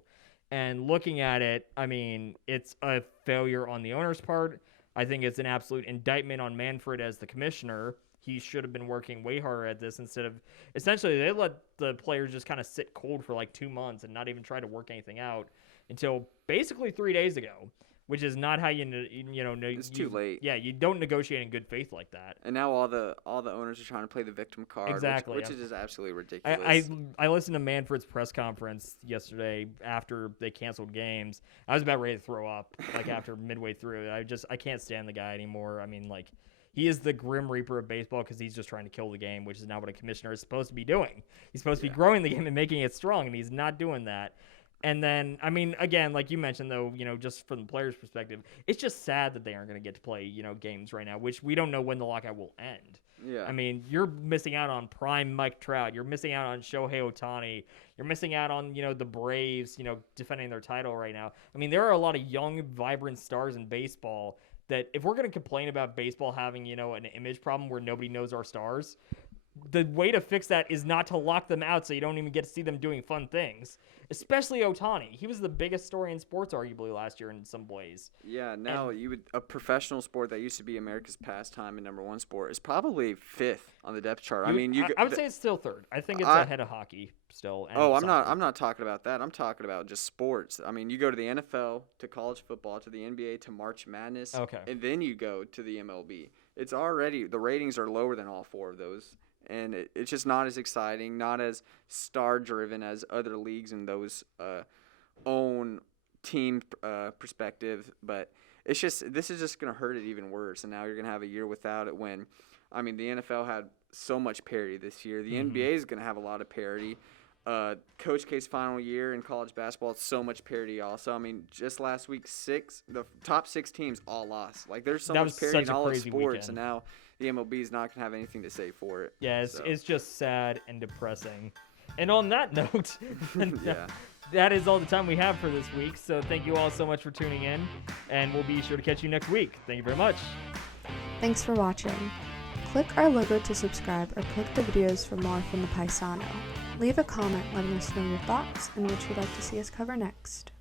And looking at it, I mean, it's a failure on the owner's part. I think it's an absolute indictment on Manfred as the commissioner. He should have been working way harder at this instead of – essentially, they let the players just kind of sit cold for 2 months and not even try to work anything out until basically 3 days ago which is not how It's too late. Yeah, you don't negotiate in good faith like that. And now all the owners are trying to play the victim card, Exactly. which is just absolutely ridiculous. I listened to Manfred's press conference yesterday after they canceled games. I was about ready to throw up like after midway through. I can't stand the guy anymore. I mean, like, he is the Grim Reaper of baseball because he's just trying to kill the game, which is not what a commissioner is supposed to be doing. He's supposed to be growing the game and making it strong, and he's not doing that. And then, I mean, again, like you mentioned, though, just from the player's perspective, it's just sad that they aren't going to get to play, games right now, which we don't know when the lockout will end. Yeah. I mean, you're missing out on prime Mike Trout. You're missing out on Shohei Ohtani. You're missing out on, the Braves, defending their title right now. I mean, there are a lot of young, vibrant stars in baseball that if we're going to complain about baseball having, an image problem where nobody knows our stars, the way to fix that is not to lock them out so you don't even get to see them doing fun things, especially Ohtani. He was the biggest story in sports arguably last year in some ways. Yeah, now a professional sport that used to be America's pastime and number one sport is probably fifth on the depth chart. I would say it's still third. I think it's ahead of hockey still. And I'm not talking about that. I'm talking about just sports. I mean, you go to the NFL, to college football, to the NBA, to March Madness, and then you go to the MLB. It's already, the ratings are lower than all four of those. And it's just not as exciting, not as star-driven as other leagues in those own team perspective. But this is just going to hurt it even worse. And now you're going to have a year without it when, I mean, the NFL had so much parity this year. The NBA is going to have a lot of parity. Coach K's final year in college basketball, it's so much parity also. I mean, just last week, the top 6 teams all lost. Like, there's so much parity in all of sports, and now the MLB is not going to have anything to say for it. Yeah, it's just sad and depressing. And on that note, that is all the time we have for this week. So thank you all so much for tuning in, and we'll be sure to catch you next week. Thank you very much. Thanks for watching. Click our logo to subscribe or click the videos for more from the Paisano. Leave a comment letting us know your thoughts and what you'd like to see us cover next.